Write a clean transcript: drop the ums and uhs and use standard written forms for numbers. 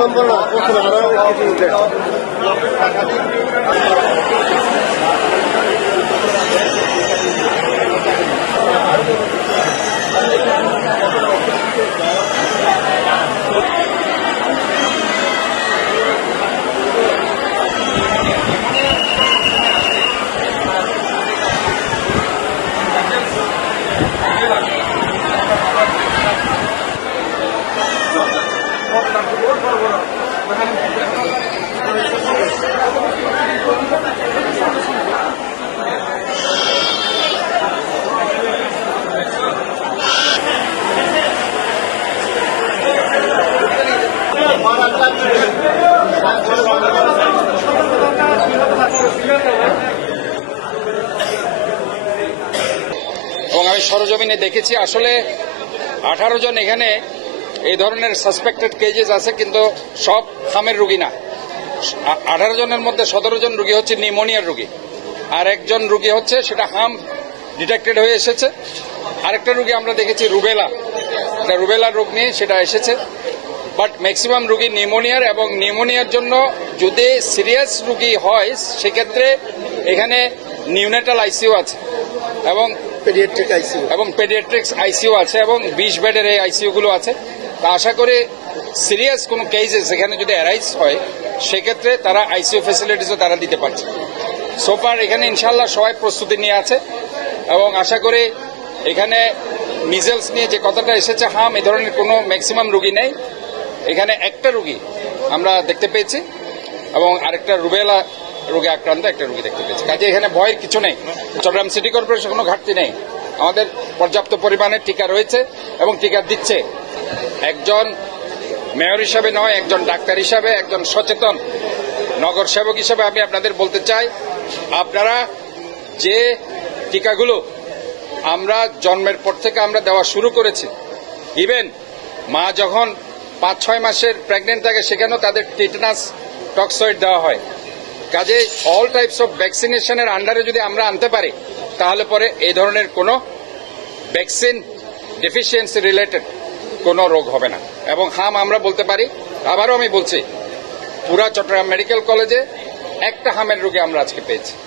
নম্বর না এবং আমি সরজমিনে দেখেছি আসলে 18 জন এখানে এই ধরনের সাসপেক্টেড কেজেস আছে, কিন্তু সব হামের রোগী না। 18 জনের মধ্যে 17 জন রোগী হচ্ছে নিউমোনিয়ার রোগী, আর একজন রোগী হচ্ছে সেটা হাম ডিটেক্টেড হয়ে এসেছে। আরেকটা রোগী আমরা দেখেছি রুবেলা, এটা রুবেলার রোগ নিয়ে সেটা এসেছে। বাট ম্যাক্সিমাম রোগী নিউমোনিয়ার, এবং নিউমোনিয়ার জন্য যদি সিরিয়াস রোগী হয় সেক্ষেত্রে এখানে নিউনেটাল আইসিইউ আছে এবং পেডিয়াট্রিক্স আইসিইউ আছে এবং 20 বেডের এই আইসিইউগুলো আছে। তা আশা করি সিরিয়াস কোনো কেসেস এখানে যদি অ্যারাইজ হয় সেক্ষেত্রে তারা আইসিইউ ফ্যাসিলিটিসও তারা দিতে পারছে। সোফার এখানে ইনশাল্লাহ সবাই প্রস্তুতি নিয়ে আছে এবং আশা করি এখানে মিজেলস নিয়ে যে কথাটা এসেছে, হাম এ ধরনের কোনো ম্যাক্সিমাম রোগী নেই। এখানে একটা রোগী আমরা দেখতে পেয়েছি এবং আরেকটা রুবেলা রোগে আক্রান্ত একটা রোগী দেখতে পেয়েছি। কাজে এখানে ভয়ের কিছু নেই। চট্টগ্রাম সিটি কর্পোরেশন কোনো ঘাটতি নেই, আমাদের পর্যাপ্ত পরিমাণে টিকা রয়েছে এবং টিকা দিচ্ছে। একজন মেয়র হিসাবে নয়, একজন ডাক্তার হিসাবে, একজন সচেতন নগর সেবক হিসাবে আমি আপনাদের বলতে চাই, আপনারা যে টিকাগুলো আমরা জন্মের পর থেকে আমরা দেওয়া শুরু করেছি, ইভেন মা যখন 5-6 মাসের প্রেগনেন্ট থাকে সেখানেও তাদের টিটানাস টক্সয়েড দেওয়া হয়। কাজে অল টাইপস অফ ভ্যাকসিনেশনের আন্ডারে যদি আমরা আনতে পারি তাহলে পরে এই ধরনের কোনো ভ্যাকসিন ডেফিসিয়েন্সি রিলেটেড কোনো রোগ হবে না। এবং হাম আমরা বলতে পারি, আবারও আমি বলছি, পুরা চট্টগ্রাম মেডিকেল কলেজে একটা হামের রোগী আমরা আজকে পেয়েছি।